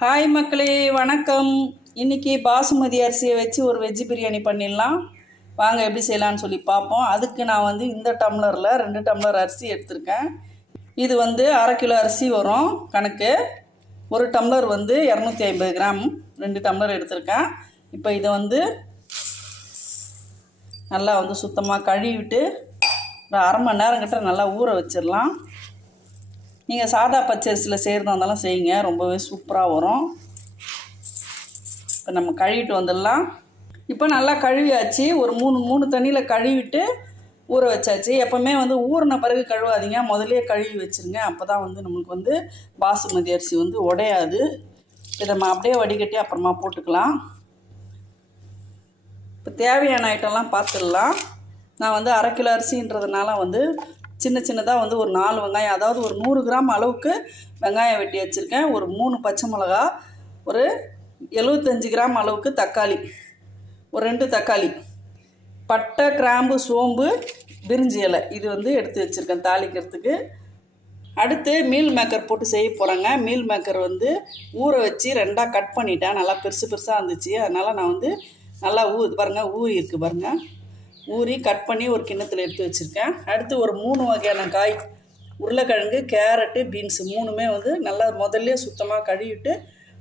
Hi மக்களே வணக்கம். இன்றைக்கி பாசுமதி அரிசியை வச்சு ஒரு வெஜ்ஜு பிரியாணி பண்ணிடலாம். வாங்க எப்படி செய்யலான்னு சொல்லி பார்ப்போம். அதுக்கு நான் வந்து இந்த டம்ளரில் ரெண்டு டம்ளர் அரிசி எடுத்திருக்கேன். இது வந்து அரை கிலோ அரிசி வரும் கணக்கு. ஒரு டம்ளர் வந்து இரநூத்தி ஐம்பது கிராம். ரெண்டு டம்ளர் எடுத்திருக்கேன். இப்போ இதை வந்து நல்லா வந்து சுத்தமாக கழுவிட்டு ஒரு அரை மணி நேரம் கிட்ட நல்லா ஊற வச்சிடலாம். நீங்கள் சாதா பச்சரிசியில் செய்கிறதா இருந்தாலும் செய்யுங்க. ரொம்பவே சூப்பராக வரும். இப்போ நம்ம கழுவிட்டு வந்துடலாம். இப்போ நல்லா கழுவியாச்சு. ஒரு மூணு மூணு தண்ணியில் கழுவிட்டு ஊற வச்சாச்சு. எப்போவுமே வந்து ஊறின பிறகு கழுவாதீங்க. முதலே கழுவி வச்சுருங்க. அப்போ தான் வந்து நம்மளுக்கு வந்து பாசுமதி அரிசி வந்து உடையாது. இதை நம்ம அப்படியே வடிகட்டி அப்புறமா போட்டுக்கலாம். இப்போ தேவையான ஐட்டம்லாம் பார்த்துடலாம் நான் வந்து அரை கிலோ அரிசின்றதுனால வந்து சின்ன சின்னதாக வந்து ஒரு நாலு வெங்காயம் அதாவது ஒரு நூறு கிராம் அளவுக்கு வெங்காயம் வெட்டி வச்சுருக்கேன். ஒரு மூணு பச்சை மிளகா ஒரு எழுபத்தஞ்சி கிராம் அளவுக்கு தக்காளி ஒரு ரெண்டு தக்காளி பட்டை கிராம்பு சோம்பு பிரிஞ்சி இலை. இது வந்து எடுத்து வச்சுருக்கேன் தாளிக்கிறதுக்கு. அடுத்து மீல் மேக்கர் போட்டு செய்ய போகிறேங்க மீல் மேக்கர் வந்து ஊற வச்சு ரெண்டாக கட் பண்ணிட்டேன். நல்லா பெருசு பெருசாக இருந்துச்சு. அதனால் நான் வந்து நல்லா ஊ பாருங்கள் ஊறி இருக்குது பாருங்கள் ஊறி கட் பண்ணி ஒரு கிண்ணத்தில் எடுத்து வச்சுருக்கேன். அடுத்து ஒரு மூணு வகையான காய் உருளைக்கிழங்கு கேரட்டு பீன்ஸு மூணுமே வந்து நல்லா முதல்ல சுத்தமாக கழுவிட்டு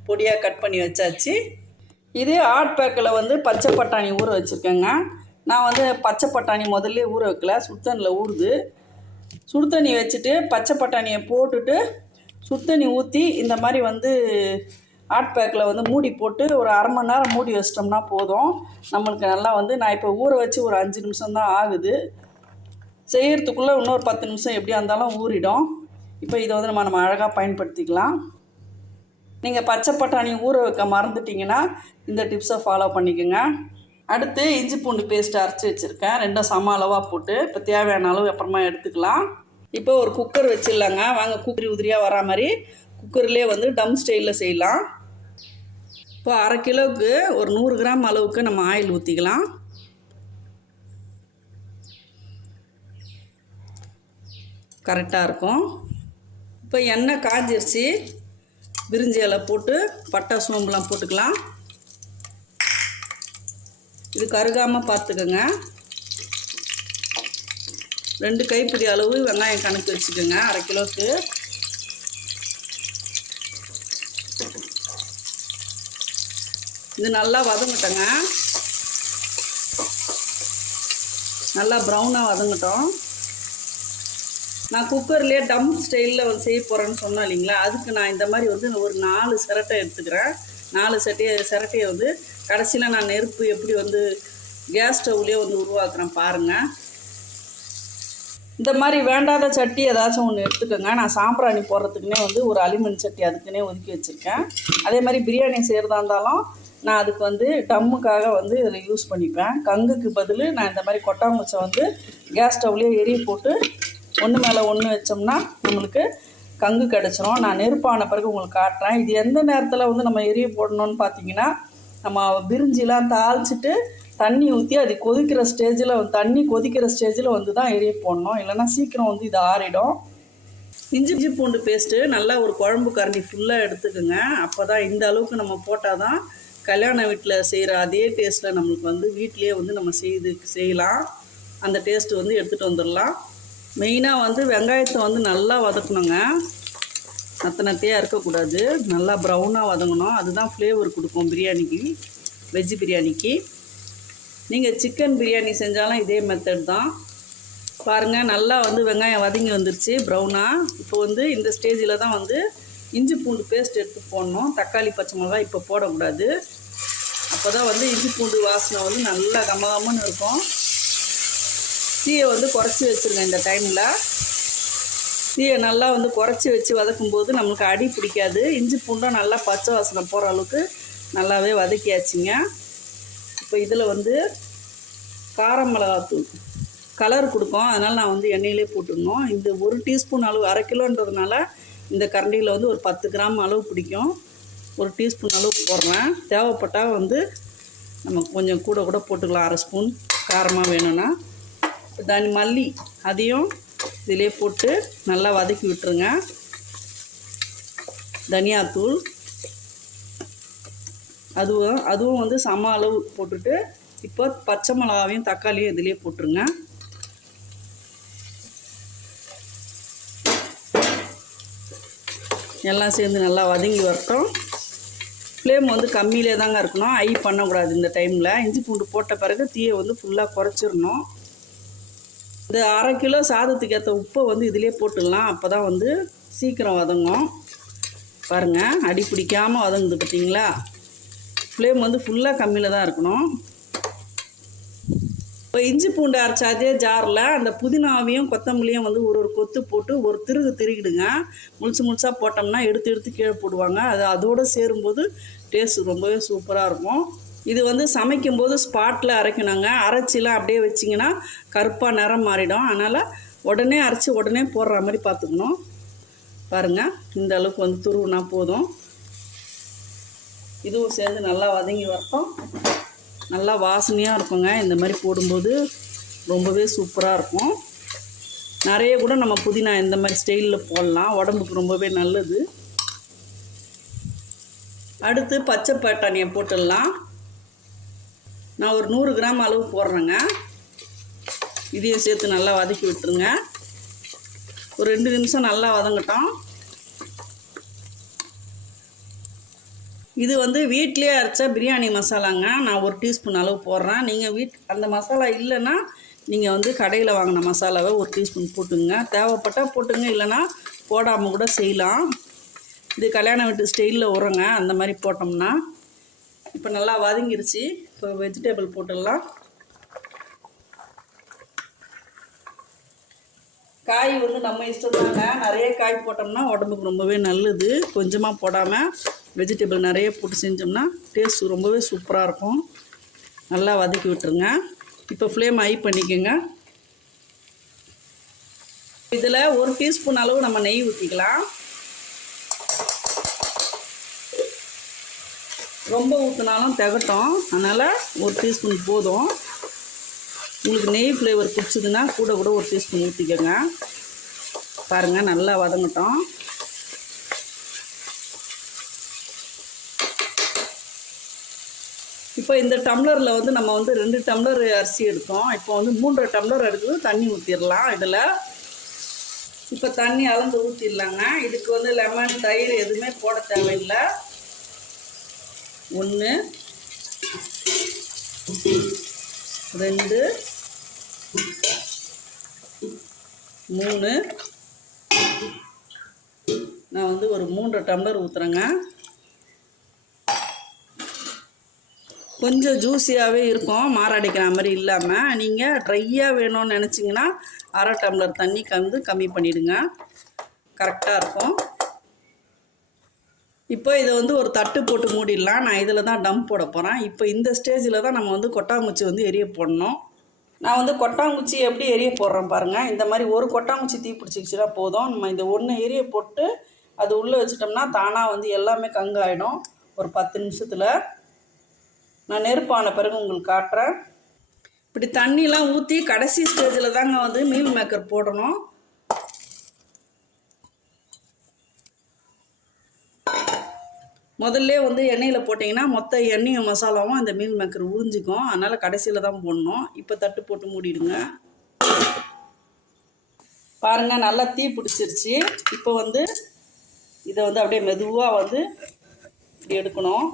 பொடியாக கட் பண்ணி வச்சாச்சு. இதே ஆட் பேக்கில் வந்து பச்சை பட்டாணி ஊற வச்சுருக்கேங்க. நான் வந்து பச்சை பட்டாணி முதல்ல ஊற வைக்கல சுத்தனில் ஊறுது. சுடு தண்ணி வச்சுட்டு பச்சை பட்டாணியை போட்டுட்டு சுடு தண்ணி ஊற்றி இந்த மாதிரி வந்து ஹாட் பேக்கில் வந்து மூடி போட்டு ஒரு அரை மணி நேரம் மூடி வச்சிட்டோம்னா போதும். நம்மளுக்கு நல்லா வந்து நான் இப்போ ஊற வச்சு ஒரு அஞ்சு நிமிஷம் தான் ஆகுது. செய்கிறதுக்குள்ளே இன்னொரு பத்து நிமிஷம் எப்படியா இருந்தாலும் ஊறிடும். இப்போ இதை வந்து நம்ம நம்ம அழகாக பயன்படுத்திக்கலாம். நீங்கள் பச்சை பட்டாணி ஊற வைக்க மறந்துட்டிங்கன்னா இந்த டிப்ஸை ஃபாலோ பண்ணிக்கோங்க. அடுத்து இஞ்சி பூண்டு பேஸ்ட் அரைச்சி வச்சுருக்கேன். ரெண்டும் சம அளவாக போட்டு இப்போ தேவையான அளவு அப்புறமா எடுத்துக்கலாம். இப்போ ஒரு குக்கர் வச்சிடலாங்க. வாங்க குக்கரி உதிரியாக வரா மாதிரி குக்கர்லேயே வந்து டம் ஸ்டைலில் செய்யலாம். இப்போ அரை கிலோவுக்கு ஒரு நூறு கிராம் அளவுக்கு நம்ம ஆயில் ஊற்றிக்கலாம் கரெக்டாக இருக்கும். இப்போ எண்ணெய் காஞ்சிருச்சு. பிரிஞ்சி இலை போட்டு பட்டை சோம்புலாம் போட்டுக்கலாம். இது கருகாமல் பார்த்துக்கோங்க. ரெண்டு கைப்பிடி அளவு வெங்காயம் கணக்கு வச்சுக்கோங்க அரை கிலோவுக்கு. இது நல்லா வதங்கட்டோங்க. நல்லா ப்ரௌனாக வதங்கட்டும். நான் குக்கர்லேயே டம் ஸ்டைலில் வந்து செய்ய போகிறேன்னு சொன்னோம் இல்லைங்களா? அதுக்கு நான் இந்த மாதிரி வந்து ஒரு நாலு சிரட்டை எடுத்துக்கிறேன். நாலு சட்டையை சிரட்டையை வந்து கடைசியில் நான் நெருப்பு எப்படி வந்து கேஸ் ஸ்டவ்லேயே வந்து உருவாக்குறேன் பாருங்கள் இந்த மாதிரி வேண்டாத சட்டி ஏதாச்சும் ஒன்று எடுத்துக்கோங்க. நான் சாம்பிராணி போடுறதுக்குனே வந்து ஒரு அலிமண் சட்டி அதுக்குன்னே ஒதுக்கி வச்சுருக்கேன். அதே மாதிரி பிரியாணி செய்கிறதா இருந்தாலும் நான் அதுக்கு வந்து டம்முக்காக வந்து இதில் யூஸ் பண்ணிப்பேன். கங்குக்கு பதில் நான் இந்த மாதிரி கொட்டாங்குச்சை வந்து கேஸ் ஸ்டவ்லேயே எரிய போட்டு ஒன்று மேலே ஒன்று வச்சோம்னா நம்மளுக்கு கங்கு கிடச்சிரும். நான் நெருப்பான பிறகு உங்களுக்கு காட்டுறேன். இது எந்த நேரத்தில் வந்து நம்ம எரிய போடணும்னு பார்த்தீங்கன்னா நம்ம பிரிஞ்சிலாம் தாளிச்சிட்டு தண்ணி ஊற்றி அது கொதிக்கிற ஸ்டேஜில் தண்ணி கொதிக்கிற ஸ்டேஜில் வந்து தான் எரிய போடணும். இல்லைன்னா சீக்கிரம் வந்து இது ஆறிடும். இஞ்சி இஞ்சி பூண்டு பேஸ்ட்டு நல்லா ஒரு குழம்பு கரண்டி ஃபுல்லாக எடுத்துக்கோங்க. அப்போ தான் இந்த அளவுக்கு நம்ம போட்டால் தான் கல்யாண வீட்டில் செய்கிற அதே டேஸ்ட்டில் நம்மளுக்கு வந்து வீட்லேயே வந்து நம்ம செய்து செய்யலாம். அந்த டேஸ்ட்டு வந்து எடுத்துகிட்டு வந்துடலாம் மெயினாக வந்து வெங்காயத்தை வந்து நல்லா வதக்கணுங்க. நத்த நத்தையாக இருக்கக்கூடாது. நல்லா ப்ரௌனாக வதங்கணும். அதுதான் ஃப்ளேவர் கொடுக்கும் பிரியாணிக்கு வெஜ்ஜு பிரியாணிக்கு. நீங்கள் சிக்கன் பிரியாணி செஞ்சாலும் இதே மெத்தட் தான். பாருங்கள் நல்லா வந்து வெங்காயம் வதங்கி வந்துருச்சு ப்ரௌனாக இப்போ வந்து இந்த ஸ்டேஜில் தான் வந்து இஞ்சி பூண்டு பேஸ்ட் எடுத்து போடணும். தக்காளி பச்சை மிளகாய் இப்போ போடக்கூடாது. அப்போ தான் வந்து இஞ்சி பூண்டு வாசனை வந்து நல்லா கமகமன்னு இருக்கும். தீயை வந்து குறைச்சி வச்சுருங்க இந்த டைமில் தீயை நல்லா வந்து குறைச்சி வச்சு வதக்கும்போது நம்மளுக்கு அடி பிடிக்காது. இஞ்சி பூண்டும் நல்லா பச்சை வாசனை போகிற அளவுக்கு நல்லாவே வதக்கியாச்சுங்க. இப்போ இதில் வந்து காரம் மிளகாத்தூள் கலர் கொடுக்கும். அதனால் நான் வந்து எண்ணெயிலே போட்டுருந்தோம் இந்த ஒரு டீஸ்பூன் அளவு அரை கிலோன்றதுனால இந்த கரண்டியில் வந்து ஒரு பத்து கிராம் அளவு பிடிக்கும். ஒரு டீஸ்பூன் அளவு போடுறேன். தேவைப்பட்டால் வந்து நம்ம கொஞ்சம் கூட கூட போட்டுக்கலாம். அரை ஸ்பூன் காரமாக வேணும்னா. தனி மல்லி அதையும் இதிலே போட்டு நல்லா வதக்கி விட்டுருங்க. தனியாத்தூள். அதுவும் அதுவும் வந்து சம அளவு போட்டுட்டு இப்போ பச்சை மிளகாவையும் தக்காளியும் இதிலே போட்டுருங்க. எல்லாம் சேர்ந்து நல்லா வதங்கி வரட்டும். ஃப்ளேம் வந்து கம்மியிலே தாங்க இருக்கணும். ஐ பண்ணக்கூடாது இந்த டைமில் இஞ்சி பூண்டு போட்ட பிறகு தீயை வந்து ஃபுல்லாக குறைச்சிடணும். இந்த அரை கிலோ சாதத்துக்கு ஏற்ற உப்பை வந்து இதிலே போட்டுடலாம். அப்போ தான் வந்து சீக்கிரம் வதங்கும். பாருங்கள் அடி பிடிக்காமல் வதங்குது பார்த்தீங்களா ஃப்ளேம் வந்து ஃபுல்லாக கம்மியில் தான் இருக்கணும். இப்போ இஞ்சி பூண்டு அரைச்ச அதே ஜாரில் அந்த புதினாவையும் கொத்தமல்லியும் வந்து ஒரு ஒரு கொத்து போட்டு ஒரு திருகு திருகிடுங்க. முழுசு முழுசாக போட்டோம்னா எடுத்து எடுத்து கீழே போடுவாங்க. அது அதோடு சேரும்போது டேஸ்ட் ரொம்பவே சூப்பராக இருக்கும். இது வந்து சமைக்கும்போது ஸ்பாட்டில் அரைக்கணுங்க. அரைச்சிலாம் அப்படியே வச்சிங்கன்னா கருப்பாக நிறம் மாறிடும். அதனால் உடனே அரைச்சி உடனே போடுற மாதிரி பார்த்துக்கணும். பாருங்கள் இந்த அளவுக்கு வந்து துருவுனா போதும். இதுவும் சேர்ந்து நல்லா வதங்கி வரட்டும். நல்லா வாசனையாக இருக்குங்க. இந்த மாதிரி போடும்போது ரொம்பவே சூப்பராக இருக்கும். நிறைய கூட நம்ம புதினா இந்த மாதிரி ஸ்டைலில் போடலாம். உடம்புக்கு ரொம்பவே நல்லது. அடுத்து பச்சை பட்டாணியை போட்டுடலாம். நான் ஒரு நூறு கிராம் அளவு போடுறேங்க. இதையும் சேர்த்து நல்லா வதக்கி விட்டுருங்க. ஒரு ரெண்டு நிமிஷம் நல்லா வதங்கட்டும். இது வந்து வீட்லேயே அரைச்ச பிரியாணி மசாலாங்க. நான் ஒரு டீஸ்பூன் அளவு போடுறேன். நீங்கள் வீட் அந்த மசாலா இல்லைன்னா நீங்கள் வந்து கடையில் வாங்கின மசாலாவை ஒரு டீஸ்பூன் போட்டுங்க. தேவைப்பட்டால் போட்டுங்க. இல்லைன்னா போடாமல் கூட செய்யலாம். இது கல்யாண வீட்டு ஸ்டைலில் உரங்க அந்த மாதிரி போட்டோம்னா இப்போ நல்லா வதங்கிருச்சு. இப்போ வெஜிடபிள் போட்டுடலாம். காய் வந்து நம்ம இஷ்டம் தாங்க நிறைய காய் போட்டோம்னா உடம்புக்கு ரொம்பவே நல்லது. கொஞ்சமாக போடாமல் வெஜிடபிள் நிறைய போட்டு செஞ்சோம்னா டேஸ்ட் ரொம்பவே சூப்பராக இருக்கும். நல்லா வதக்கி விட்டுருங்க. இப்போ ஃப்ளேம் ஹை பண்ணிக்கோங்க. இதில் ஒரு டீஸ்பூன் அளவு நம்ம நெய் ஊற்றிக்கலாம் ரொம்ப ஊற்றினாலும் திகட்டும். அதனால் ஒரு டீஸ்பூன் போதும். உங்களுக்கு நெய் ஃப்ளேவர் பிடிச்சதுன்னா கூட கூட ஒரு டீஸ்பூன் ஊற்றிக்கோங்க பாருங்கள் நல்லா வதங்கட்டும். இப்போ இந்த டம்ளரில் வந்து நம்ம வந்து ரெண்டு டம்ளர் அரிசி எடுத்தோம். இப்போ வந்து மூன்றரை டம்ளர் எடுத்து தண்ணி ஊற்றிடலாம் இதில். இப்போ தண்ணி அளந்து ஊற்றிடலாங்க இதுக்கு வந்து லெமன் தயிர் எதுவுமே போட தேவையில்லை. ஒன்று ரெண்டு மூணு. நான் வந்து ஒரு மூன்றரை டம்ளர் ஊற்றுறேங்க கொஞ்சம் ஜூஸியாகவே இருக்கும். மாரடைக்கிற மாதிரி இல்லாமல் நீங்கள் ட்ரையாக வேணும்னு நினச்சிங்கன்னா அரை டம்ளர் தண்ணி கந்து கம்மி பண்ணிவிடுங்க கரெக்டாக இருக்கும். இப்போ இதை வந்து ஒரு தட்டு போட்டு மூடிடலாம். நான் இதில் தான் டம்ப் போட போகிறேன் இப்போ இந்த ஸ்டேஜில் தான் நம்ம வந்து கொட்டாங்குச்சி வந்து எரிய போடணும். நான் வந்து கொட்டாங்குச்சி எப்படி எரிய போடுறேன் பாருங்கள் இந்த மாதிரி ஒரு கொட்டாங்குச்சி தீ பிடிச்சிக்கிச்சுன்னா போதும். நம்ம இந்த ஒன்று எரிய போட்டு அது உள்ளே வச்சிட்டோம்னா தானாக வந்து எல்லாமே கங்காயிடும். ஒரு பத்து நிமிஷத்தில் நான் நெருப்பான பிறகு உங்களுக்கு காட்டுறேன். இப்படி தண்ணிலாம் ஊற்றி கடைசி ஸ்டேஜில் தாங்க வந்து மீல் மேக்கர் போடணும். முதல்ல வந்து எண்ணெயில் போட்டிங்கன்னா மொத்த எண்ணெயும் மசாலாவும் அந்த மீல் மேக்கர் உறிஞ்சிக்கும். அதனால் கடைசியில் தான் போடணும். இப்போ தட்டு போட்டு மூடிடுங்க. பாருங்கள் நல்லா தீ பிடிச்சிருச்சு. இப்போ வந்து இதை வந்து அப்படியே மெதுவாக வந்து இப்படி எடுக்கணும்.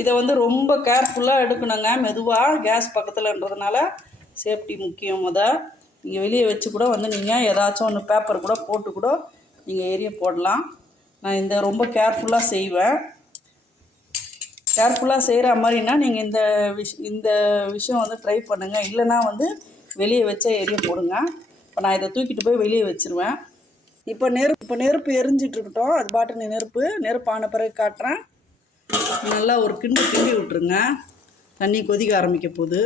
இதை வந்து ரொம்ப கேர்ஃபுல்லாக எடுக்கணுங்க. மெதுவாக கேஸ் பக்கத்தில்ன்றதுனால சேஃப்டி முக்கியம் முத. நீங்கள் வெளியே வச்சு கூட வந்து நீங்கள் ஏதாச்சும் ஒன்று பேப்பர் கூட போட்டு கூட நீங்கள் எரிய போடலாம். நான் இந்த ரொம்ப கேர்ஃபுல்லாக செய்வேன். கேர்ஃபுல்லாக செய்கிற மாதிரினா நீங்கள் இந்த விஷ் இந்த விஷயம் வந்து ட்ரை பண்ணுங்கள் இல்லைனா வந்து வெளியே வச்சா எரிய போடுங்க. இப்போ நான் இதை தூக்கிட்டு போய் வெளியே வச்சுருவேன். இப்போ நெருப்பு இப்போ நெருப்பு எரிஞ்சிட்ருக்கட்டும் அது பாட்டு நெருப்பு. நெருப்பு ஆன பிறகு காட்டுறேன். நல்லா ஒரு கிண்டு கிண்டி விட்ருங்க தண்ணி கொதிக்க ஆரம்பிக்க போகுது.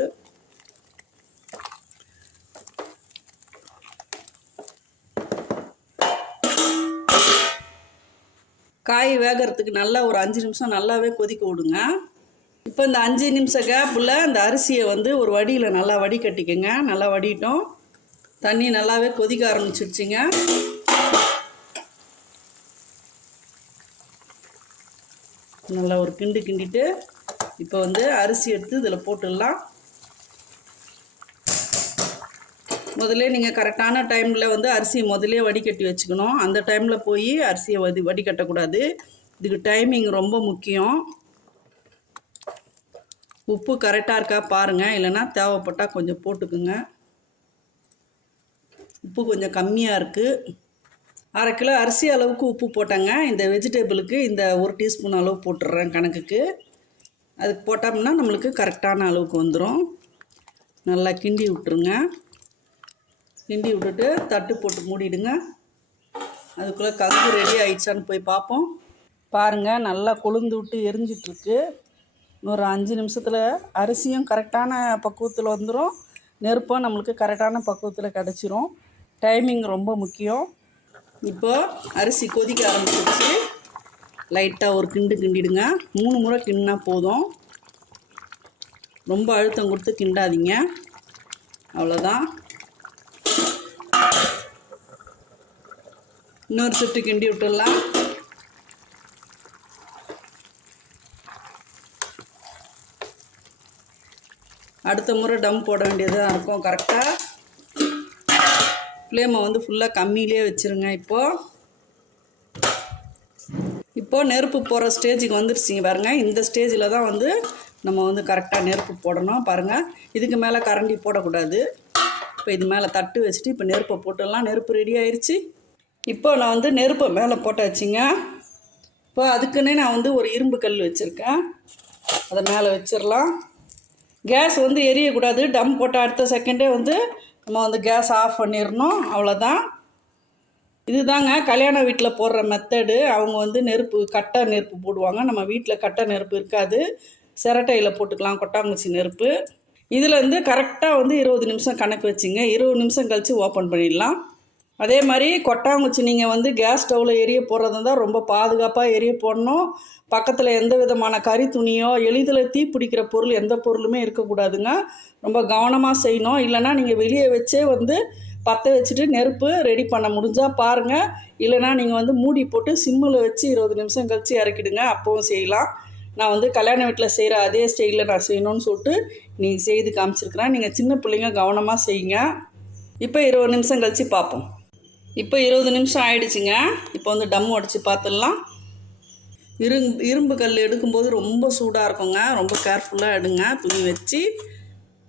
காய் வேகிறதுக்கு நல்லா ஒரு அஞ்சு நிமிஷம் நல்லாவே கொதிக்க விடுங்க. இப்போ இந்த அஞ்சு நிமிஷம் கேப்பில் இந்த அரிசியை வந்து ஒரு வடியில் நல்லா வடிகட்டிக்கங்க. நல்லா வடிட்டோம் தண்ணி நல்லாவே கொதிக்க ஆரம்பிச்சிருச்சுங்க. நல்லா ஒரு கிண்டு கிண்டிட்டு இப்போ வந்து அரிசி எடுத்து இதில் போட்டுடலாம். முதல்ல நீங்கள் கரெக்டான டைமில் வந்து அரிசியை முதலே வடிகட்டி வச்சுக்கணும். அந்த டைமில் போய் அரிசியை வடி வடிகட்டக்கூடாது. இதுக்கு டைமிங் ரொம்ப முக்கியம். உப்பு கரெக்டாக இருக்கா பாருங்கள் இல்லைன்னா தேவைப்பட்டால் கொஞ்சம் போட்டுக்குங்க. உப்பு கொஞ்சம் கம்மியாக இருக்குது. அரை கிலோ அரிசி அளவுக்கு உப்பு போட்டேங்க. இந்த வெஜிடபிளுக்கு இந்த ஒரு டீஸ்பூன் அளவு போட்டுடுறேன் கணக்குக்கு. அதுக்கு போட்டோம்னா நம்மளுக்கு கரெக்டான அளவுக்கு வந்துடும் நல்லா கிண்டி விட்டுருங்க. கிண்டி விட்டுட்டு தட்டு போட்டு மூடிடுங்க. அதுக்குள்ளே கங்கு ரெடி ஆயிடுச்சான்னு போய் பார்ப்போம். பாருங்கள் நல்லா கொழுந்து விட்டு எரிஞ்சிட்ருக்கு. இன்னொரு அஞ்சு நிமிஷத்தில் அரிசியும் கரெக்டான பக்குவத்தில் வந்துடும் நெருப்பும் நம்மளுக்கு கரெக்டான பக்குவத்தில் கிடச்சிரும். டைமிங் ரொம்ப முக்கியம். இப்போ அரிசி கொதிக்க ஆரம்பிச்சிருச்சு. லைட்டாக ஒரு கிண்டு கிண்டிடுங்க. மூணு முறை கிண்டினா போதும். ரொம்ப அழுத்தம் கொடுத்து கிண்டாதீங்க. அவ்வளோதான். இன்னொரு சுட்டு கிண்டி விட்டுடலாம். அடுத்த முறை டம் போட வேண்டியதாக இருக்கும். கரெக்டாக ஃப்ளேமை வந்து ஃபுல்லாக கம்மியிலே வச்சுருங்க இப்போது இப்போது நெருப்பு போகிற ஸ்டேஜுக்கு வந்துருச்சிங்க பாருங்கள் இந்த ஸ்டேஜில் தான் வந்து நம்ம வந்து கரெக்டாக நெருப்பு போடணும். பாருங்கள் இதுக்கு மேலே கரண்டி போடக்கூடாது. இப்போ இது மேலே தட்டு வச்சுட்டு இப்போ நெருப்பை போட்டுடலாம். நெருப்பு ரெடி ஆயிடுச்சு இப்போ நான் வந்து நெருப்பை மேலே போட்டாச்சுங்க. இப்போ அதுக்குன்னே நான் வந்து ஒரு இரும்பு கல் வச்சுருக்கேன். அதை மேலே வச்சிடலாம். கேஸ் வந்து எரியக்கூடாது. டம் போட்ட அடுத்த செகண்டே வந்து நம்ம வந்து கேஸ் ஆஃப் பண்ணிடணும் அவ்வளோதான் இதுதாங்க கல்யாண வீட்டில் போடுற மெத்தடு அவங்க வந்து நெருப்பு கட்டை நெருப்பு போடுவாங்க. நம்ம வீட்டில் கட்டை நெருப்பு இருக்காது. சிரட்டையில் போட்டுக்கலாம் கொட்டாங்குச்சி நெருப்பு. இதில் வந்து கரெக்டாக வந்து இருபது நிமிஷம் கணக்கு வச்சுங்க. இருபது நிமிஷம் கழித்து ஓப்பன் பண்ணிடலாம். அதே மாதிரி கொட்டாங்குச்சி நீங்கள் வந்து கேஸ் ஸ்டவ்வில் எரிய போடுறது தான் ரொம்ப பாதுகாப்பாக எரிய போடணும். பக்கத்தில் எந்த விதமான கறி துணியோ எளிதில் தீ பிடிக்கிற பொருள் எந்த பொருளுமே இருக்கக்கூடாதுங்க. ரொம்ப கவனமாக செய்யணும். இல்லைன்னா நீங்கள் வெளியே வச்சே வந்து பற்ற வச்சுட்டு நெருப்பு ரெடி பண்ண முடிஞ்சால் பாருங்கள் இல்லைனா நீங்கள் வந்து மூடி போட்டு சிம்மில் வச்சு இருபது நிமிஷம் கழித்து இறக்கிடுங்க. அப்போவும் செய்யலாம். நான் வந்து கல்யாண வீட்டில் செய்கிற அதே ஸ்டைலில் நான் செய்யணும்னு சொல்லிட்டு நீங்கள் செய்து காமிச்சிருக்கிறேன். நீங்கள் சின்ன பிள்ளைங்க கவனமாக செய்யுங்க. இப்போ இருபது நிமிஷம் கழித்து பார்ப்போம் இப்போ இருபது நிமிஷம் ஆயிடுச்சுங்க. இப்போ வந்து டம் உடச்சி பார்த்துடலாம். இரும்பு இரும்பு கல் எடுக்கும்போது ரொம்ப சூடாக இருக்குங்க. ரொம்ப கேர்ஃபுல்லாக எடுங்க. துணி வச்சு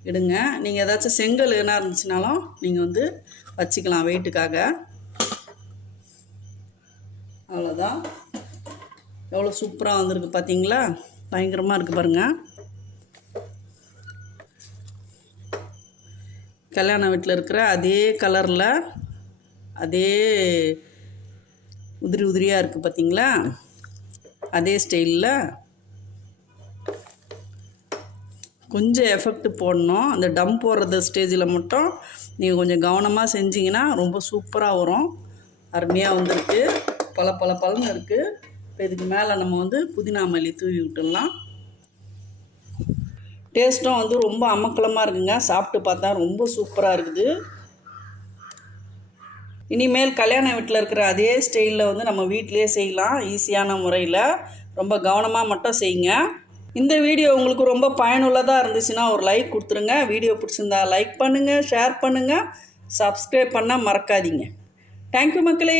எடுங்க. நீங்கள் ஏதாச்சும் செங்கல் என்ன இருந்துச்சுனாலும் நீங்கள் வந்து வச்சுக்கலாம் வெயிட்டுக்காக அவ்வளோதான் எவ்வளோ சூப்பராக வந்திருக்கு பார்த்தீங்களா பயங்கரமாக இருக்குது பாருங்கள் கல்யாண வீட்டில் இருக்கிற அதே கலரில் அதே உதிரி உதிரியாக இருக்குது பார்த்தீங்களா அதே ஸ்டைலில் கொஞ்சம் எஃபெக்ட் போடணும். அந்த டம் போடுறது ஸ்டேஜில் மட்டும் நீங்கள் கொஞ்சம் கவனமாக செஞ்சீங்கன்னா ரொம்ப சூப்பராக வரும். அருமையாக வந்திருக்கு. பல பல பலன் இருக்குது இப்போ இதுக்கு மேலே நம்ம வந்து புதினா மல்லி தூவி விட்டுடலாம். டேஸ்ட்டும் வந்து ரொம்ப அமக்கலமாக இருக்குங்க. சாப்பிட்டு பார்த்தா ரொம்ப சூப்பராக இருக்குது. இனிமேல் கல்யாண வீட்டில் இருக்கிற அதே ஸ்டைலில் வந்து நம்ம வீட்டிலே செய்யலாம் ஈஸியான முறையில். ரொம்ப கவனமாக மட்டும் செய்யுங்க. இந்த வீடியோ உங்களுக்கு ரொம்ப பயனுள்ளதாக இருந்துச்சுன்னா ஒரு லைக் கொடுத்துருங்க. வீடியோ பிடிச்சிருந்தா லைக் பண்ணுங்கள் ஷேர் பண்ணுங்கள் சப்ஸ்கிரைப் பண்ணால் மறக்காதீங்க. தேங்க்யூ மக்களே.